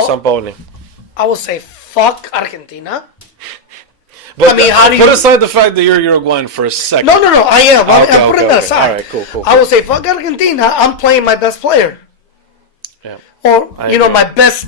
Sampaoli. I would say fuck Argentina. But I mean, how do put you... aside the fact that you're Uruguayan for a second. No, I am. I'm putting that aside. All right, cool. I would say fuck Argentina. I'm playing my best player. Yeah. Or, my best,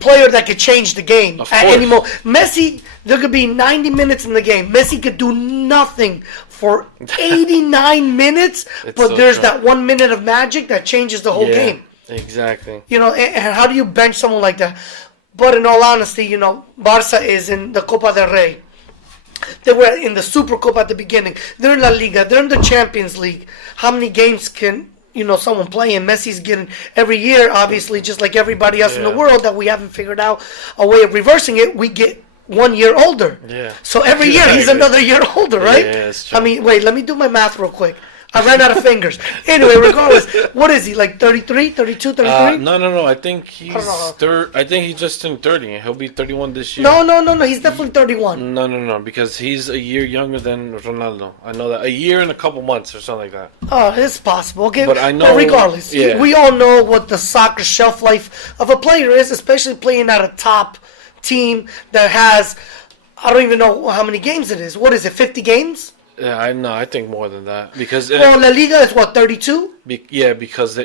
player that could change the game at any moment. Messi, there could be 90 minutes in the game. Messi could do nothing for 89 minutes, but there's that 1 minute of magic that changes the whole game. Exactly. And how do you bench someone like that? But in all honesty, Barca is in the Copa del Rey. They were in the Super Cup at the beginning. They're in La Liga. They're in the Champions League. How many games can someone play? And Messi's getting every year, obviously, just like everybody else in the world that we haven't figured out a way of reversing it. We get 1 year older. Yeah. So every year he's another year older, right? Yeah, that's true. I mean, wait, let me do my math real quick. I ran out of fingers. Anyway, regardless, what is he, like 33, 32, 33? No. I think he's I think he just turned 30. He'll be 31 this year. No. He's definitely 31. No, because he's a year younger than Ronaldo. I know that. A year and a couple months or something like that. Oh, it's possible. Okay, but I know. But regardless, we all know what the soccer shelf life of a player is, especially playing at a top team that has, I don't even know how many games it is. What is it, 50 games? Yeah, I think more than that because La Liga is what, 32? Because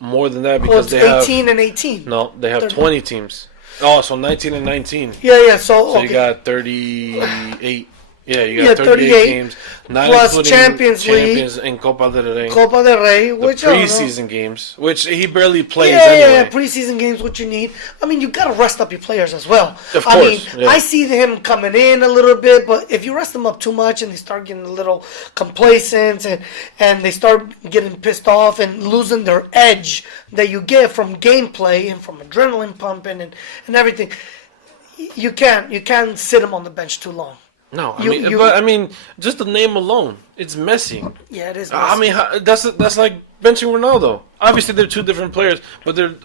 more than that because they have 18 and 18. No, they have 20 teams. Oh, so 19 and 19. Yeah. So you got 38. Yeah, you got 38 games. Not plus Champions League and Copa del Rey. Which preseason games, which he barely plays anyway. Yeah, preseason games, what you need. I mean, you got to rest up your players as well. Of course. I see him coming in a little bit, but if you rest them up too much and they start getting a little complacent and they start getting pissed off and losing their edge that you get from gameplay and from adrenaline pumping and everything, you can't sit them on the bench too long. No, I mean, just the name alone, it's Messi. Yeah, it is Messi. I mean, that's like benching Ronaldo. Obviously, they're two different players, but they're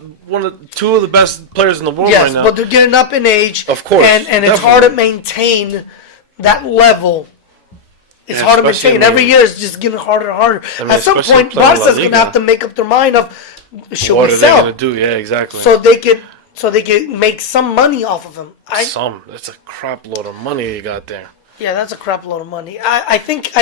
two of the best players in the world right now. Yes, but they're getting up in age. Of course. And it's hard to maintain that level. It's hard to maintain. Every year it's just getting harder and harder. At some point, Barca's going to have to make up their mind of, should we sell? What are they going to do? Yeah, exactly. So they can make some money off of him. That's a crap load of money you got there. Yeah, that's a crap load of money. I think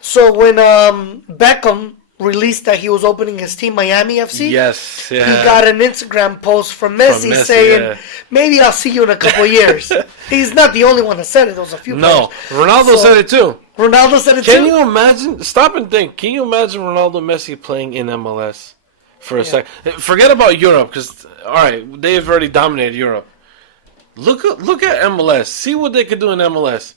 so when Beckham released that he was opening his team, Miami FC. Yes, yeah. He got an Instagram post from Messi saying, maybe I'll see you in a couple of years. He's not the only one that said it. There was a few players. Ronaldo said it too. Ronaldo said it too? Can you imagine? Stop and think. Can you imagine Ronaldo and Messi playing in MLS for a second? Forget about Europe because, all right, they've already dominated Europe. Look at MLS. See what they could do in MLS.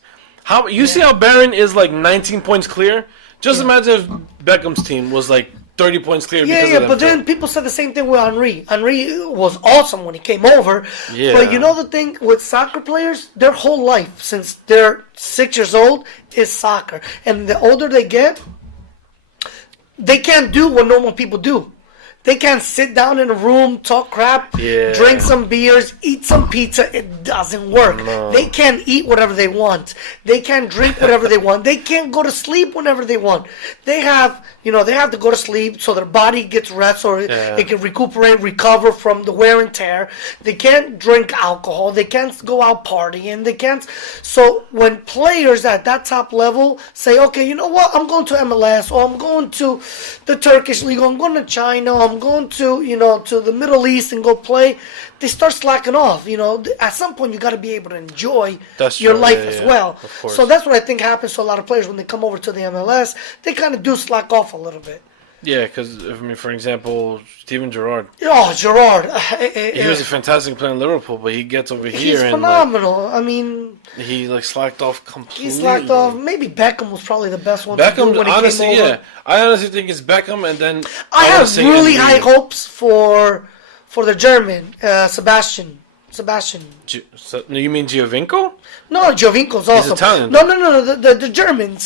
See how Barron is like 19 points clear? Just imagine if Beckham's team was like 30 points clear because of them. But then people said the same thing with Henry. Henry was awesome when he came over. Yeah. But you know the thing with soccer players, their whole life since they're 6 years old is soccer. And the older they get, they can't do what normal people do. They can't sit down in a room, talk crap, drink some beers, eat some pizza. It doesn't work. No. They can't eat whatever they want. They can't drink whatever they want. They can't go to sleep whenever they want. They have to go to sleep so their body gets rest so it can recuperate, recover from the wear and tear. They can't drink alcohol. They can't go out partying. They can't. So when players at that top level say, okay, you know what? I'm going to MLS or I'm going to the Turkish league or I'm going to China or I'm going to to the Middle East and go play, they start slacking off. At some point you got to be able to enjoy your life as well. So that's what I think happens to a lot of players when they come over to the MLS. They kind of do slack off a little bit. Yeah, because for example, Steven Gerrard. Oh, Gerrard. He was a fantastic player in Liverpool, but he gets over here. He's phenomenal. He slacked off completely. He slacked off. Maybe Beckham was probably the best one. Beckham, when honestly, he came over. I honestly think it's Beckham, and then I have really high hopes for the German Sebastian. You mean Giovinco? No, Giovinco's awesome. He's Italian. No. The German.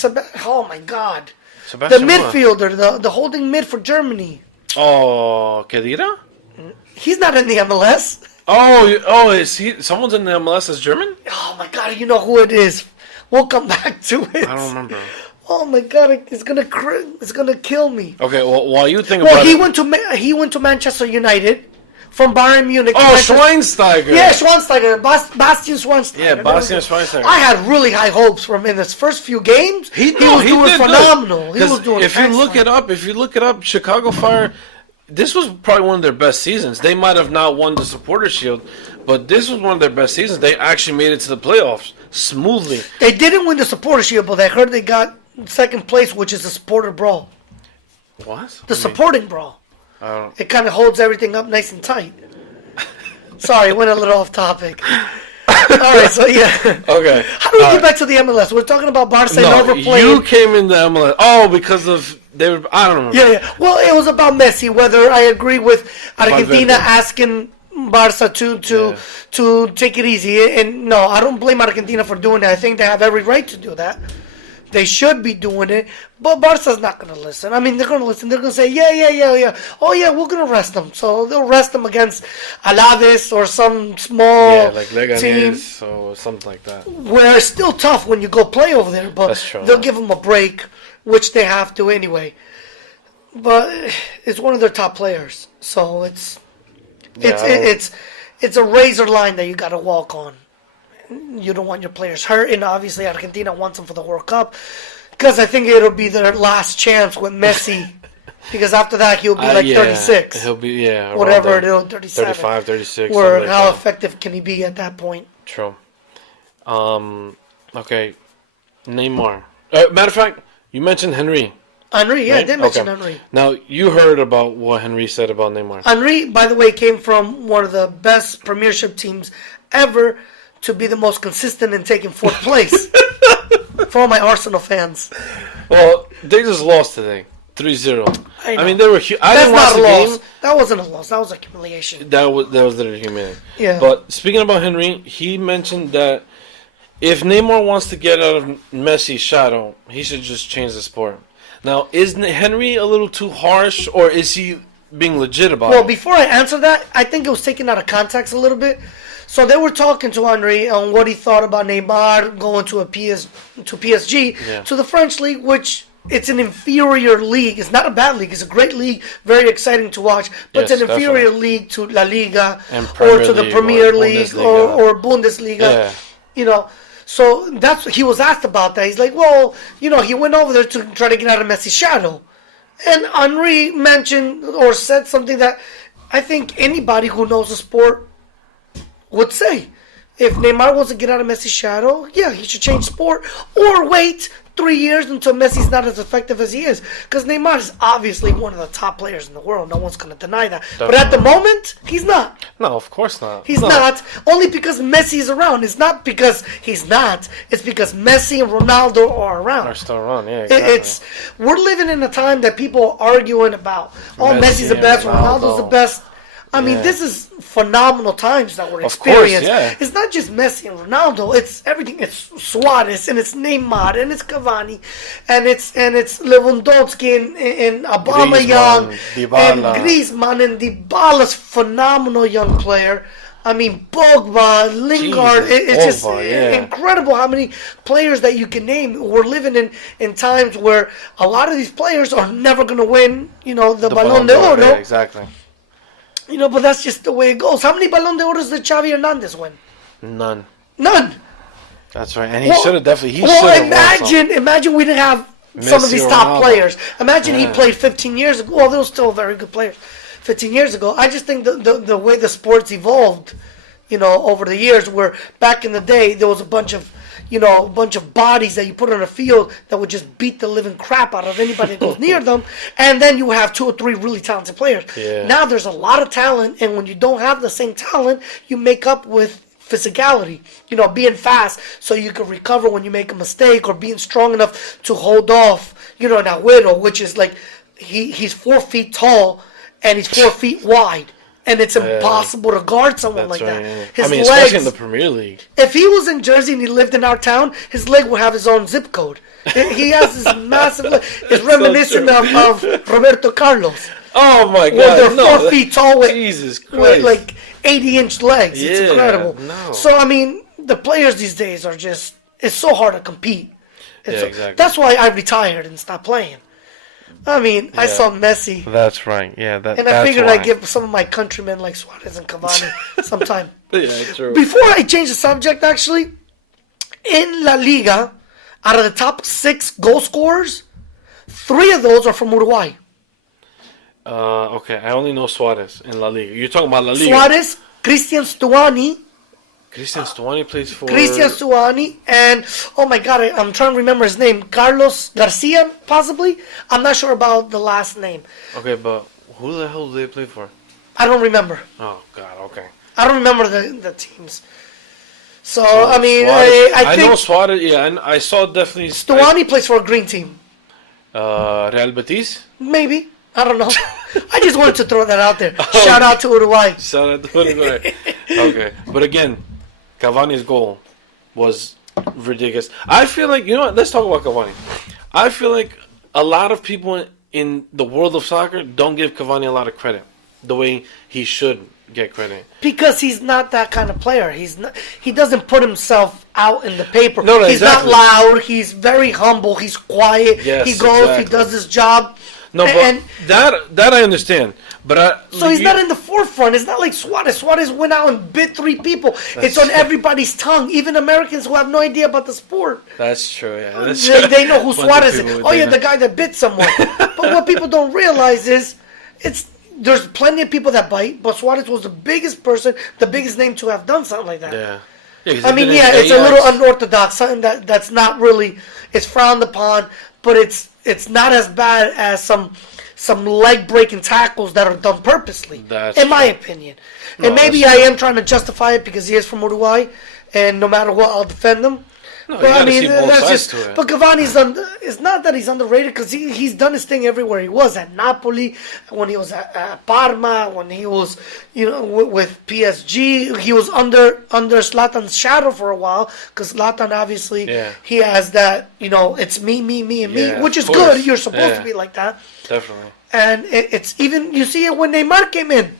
Oh my God. Sebastian the midfielder, the holding mid for Germany. Oh, Khedira? He's not in the MLS. Oh, is he? Someone's in the MLS as German? Oh my God, you know who it is. We'll come back to it. I don't remember. Oh my God, it's gonna kill me. Okay, well, while you think about he went to Manchester United from Bayern Munich. Oh, Schweinsteiger. Yeah, Schweinsteiger. Bastian Schweinsteiger. Yeah, Bastian Schweinsteiger. I had really high hopes from him in his first few games. He was doing phenomenal. He was doing if you look it up, Chicago Fire, this was probably one of their best seasons. They might have not won the Supporters' Shield, but this was one of their best seasons. They actually made it to the playoffs smoothly. They didn't win the Supporters' Shield, but I heard they got second place, which is the Supporter Brawl. What? The supporting brawl. Oh. It kind of holds everything up nice and tight. Sorry, went a little off topic. All right, so yeah. Okay. How do we get back to the MLS? We're talking about Barca and overplaying. You came in the MLS. Oh, because of they were. I don't know. Yeah. Well, it was about Messi. Whether I agree with Argentina asking Barca to take it easy, and no, I don't blame Argentina for doing that. I think they have every right to do that. They should be doing it, but Barca's not going to listen. I mean, they're going to listen. They're going to say, yeah. Oh, yeah, we're going to rest them. So they'll rest them against Alaves or some small like team. Leganés or something like that. Where it's still tough when you go play over there, but they'll give them a break, which they have to anyway. But it's one of their top players, so it's a razor line that you got to walk on. You don't want your players hurt, and obviously Argentina wants them for the World Cup because I think it'll be their last chance with Messi. Because after that he'll be 36. He'll be whatever it is, 37, 35, 36. Where how effective can he be at that point? True. Okay, Neymar. Matter of fact, you mentioned Henry. Henry, right? I did mention Henry. Now, you heard about what Henry said about Neymar. Henry, by the way, came from one of the best Premiership teams ever to be the most consistent in taking fourth place. For all my Arsenal fans. Well, they just lost today. 3-0. I mean, they were. I didn't watch the game. That wasn't a loss. That was a humiliation. That was literally humiliating. Yeah. But speaking about Henry, he mentioned that if Neymar wants to get out of Messi's shadow, he should just change the sport. Now, is Henry a little too harsh, or is he being legit about it? Well, before I answer that, I think it was taken out of context a little bit. So they were talking to Henry on what he thought about Neymar going to PSG, to the French league, which it's an inferior league. It's not a bad league. It's a great league, very exciting to watch. But it's an inferior league to La Liga or to the Premier League or Bundesliga. Yeah. You know, so that's he was asked about that. He's like, well, you know, he went over there to try to get out of Messi's shadow. And Henry mentioned or said something that I think anybody who knows the sport would say. If Neymar wants to get out of Messi's shadow, yeah, he should change sport or wait 3 years until Messi's not as effective as he is. Because Neymar is obviously one of the top players in the world. No one's going to deny that. Definitely. But at the moment, he's not. No, of course not. He's not. Only because Messi is around. It's not because he's not. It's because Messi and Ronaldo are around. Are still around, yeah, exactly. We're living in a time that people are arguing about, Messi's the best, Ronaldo's the best. I mean, this is phenomenal times that we're experiencing. It's not just Messi and Ronaldo. It's everything. It's Suarez and it's Neymar and it's Cavani and it's Lewandowski and Aubameyang and Griezmann and Dybala's phenomenal young player. I mean, Pogba, Lingard. It's just incredible how many players that you can name. We're living in times where a lot of these players are never going to win, the Ballon d'Oro. Yeah, exactly. But that's just the way it goes. How many Ballon d'Oros did Xavi Hernandez win? None. That's right, and he should have definitely. Imagine we didn't have some of these top players. Imagine he played 15 years ago. Well, they were still very good players 15 years ago. I just think the way the sports evolved, over the years, where back in the day there was a bunch of bodies that you put on a field that would just beat the living crap out of anybody that goes near them. And then you have 2 or 3 really talented players. Yeah. Now there's a lot of talent, and when you don't have the same talent, you make up with physicality, being fast so you can recover when you make a mistake, or being strong enough to hold off, that widow, which is like he's 4 feet tall and he's 4 feet wide. And it's impossible to guard someone like that. Yeah. His legs, especially in the Premier League. If he was in Jersey and he lived in our town, his leg would have his own zip code. He has this massive leg. It's reminiscent of Roberto Carlos. Oh my God! Where they're 4 feet tall with, Jesus Christ, with like 80-inch legs. Yeah, it's incredible. No. So I mean, the players these days are just—it's so hard to compete. Exactly. That's why I retired and stopped playing. I mean, I Yeah. saw Messi, That's right. Yeah, and I that's figured why. I'd give some of my countrymen like Suarez and Cavani some time. Yeah, true. Before I change the subject, actually, in La Liga, out of the top 6 goal scorers, 3 of those are from Uruguay. Okay, I only know Suarez in La Liga. You're talking about La Liga. Suarez, Christian Stuani, Christian Stuani plays for... and oh my god, I'm trying to remember his name. Carlos Garcia, possibly. I'm not sure about the last name. Okay, but who the hell do they play for? I don't remember. Oh, God, okay. I don't remember the teams. So Suarez, I mean, Suarez. I know think Suarez, yeah, and I saw definitely... Stuani plays for a green team. Real Betis? Maybe. I don't know. I just wanted to throw that out there. Shout out to Uruguay. Shout out to Uruguay. Okay, but again, Cavani's goal was ridiculous. I feel like, you know what, let's talk about Cavani. I feel like a lot of people in the world of soccer don't give Cavani a lot of credit the way he should get credit. Because he's not that kind of player. He doesn't put himself out in the paper. No, he's exactly. not loud. He's very humble. He's quiet. Yes, he goes. exactly. He does his job. No, but that I understand. But so he's not in the forefront. It's not like Suarez. Suarez went out and bit 3 people. It's on everybody's tongue. Even Americans who have no idea about the sport. That's true, yeah. They know who Suarez is. Oh, yeah, know. the guy that bit someone. But what people don't realize is there's plenty of people that bite, but Suarez was the biggest person, the biggest name to have done something like that. Yeah. Yeah, I mean, yeah, it's a little unorthodox, something that's not really, it's frowned upon, but it's not as bad as some leg-breaking tackles that are done purposely, in my opinion. No, and maybe I am trying to justify it because he is from Uruguay, and no matter what, I'll defend him. No, but I mean, see both that's sides just. to it. But Cavani's it's not that he's underrated because he's done his thing everywhere he was at Napoli, when he was at Parma, when he was with PSG. He was under Zlatan's shadow for a while because Zlatan obviously he has that it's me, and me, which is good. You're supposed to be like that. Definitely. And it's even you see it when Neymar came in.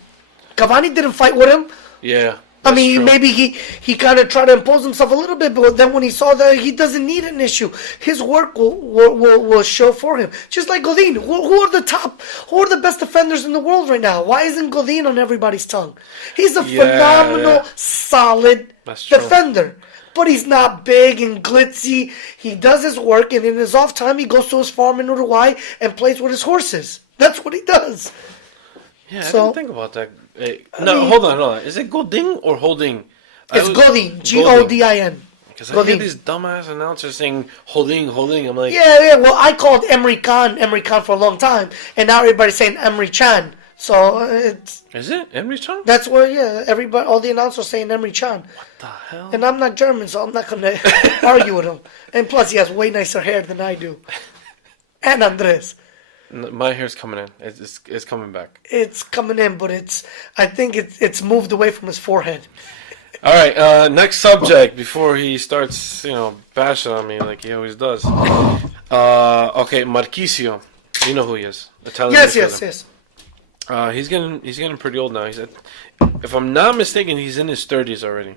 Cavani didn't fight with him. Yeah. I mean, maybe he kind of tried to impose himself a little bit, but then when he saw that he doesn't need an issue, his work will show for him. Just like Godin. Who are the best defenders in the world right now? Why isn't Godin on everybody's tongue? He's a phenomenal, solid defender. But he's not big and glitzy. He does his work, and in his off time, he goes to his farm in Uruguay and plays with his horses. That's what he does. Yeah, I didn't think about that. Hold on. Is it Godin or Holding? It's Godin. Godin. Because I hear these dumbass announcers saying Holding. I'm like... Yeah. Well, I called Emre Can for a long time, and now everybody's saying Emre Can. So it's... Is it Emre Can? That's where, everybody, all the announcers saying Emre Can. What the hell? And I'm not German, so I'm not going to argue with him. And plus, he has way nicer hair than I do. And Andres. My hair's coming in. It's coming back. It's coming in, but I think it's moved away from his forehead. All right, next subject before he starts, bashing on me like he always does. Okay, Marchisio. You know who he is. Italian. Yes. He's getting pretty old now. If I'm not mistaken, he's in his 30s already.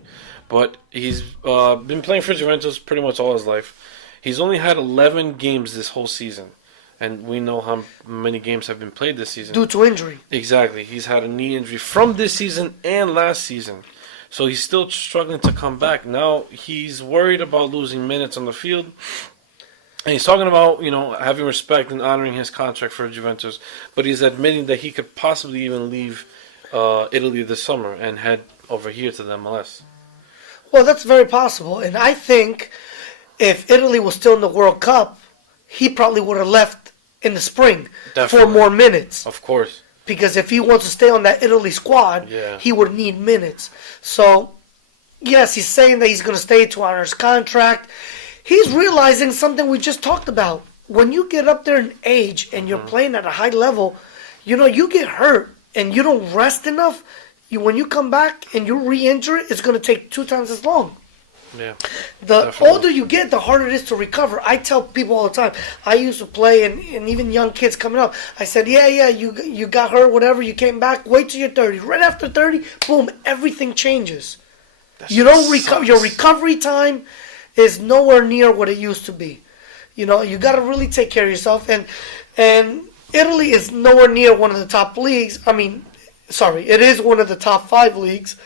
But he's been playing for Juventus pretty much all his life. He's only had 11 games this whole season. And we know how many games have been played this season. Due to injury. Exactly. He's had a knee injury from this season and last season. So he's still struggling to come back. Now he's worried about losing minutes on the field. And he's talking about, having respect and honoring his contract for Juventus. But he's admitting that he could possibly even leave Italy this summer and head over here to the MLS. Well, that's very possible. And I think if Italy was still in the World Cup, he probably would have left in the spring for more minutes. Of course. Because if he wants to stay on that Italy squad, he would need minutes. So, yes, he's saying that he's going to stay to honor his contract. He's realizing something we just talked about. When you get up there in age and you're playing at a high level, you get hurt and you don't rest enough. When you come back and you re-injure it, it's going to take 2 times as long. Yeah. The older you get, the harder it is to recover. I tell people all the time. I used to play, and even young kids coming up. I said, you got hurt, whatever. You came back. Wait till you're 30. Right after 30, boom, everything changes. You don't recover. Your recovery time is nowhere near what it used to be. You got to really take care of yourself. And And Italy is nowhere near one of the top leagues. I mean, sorry, it is one of the top 5 leagues,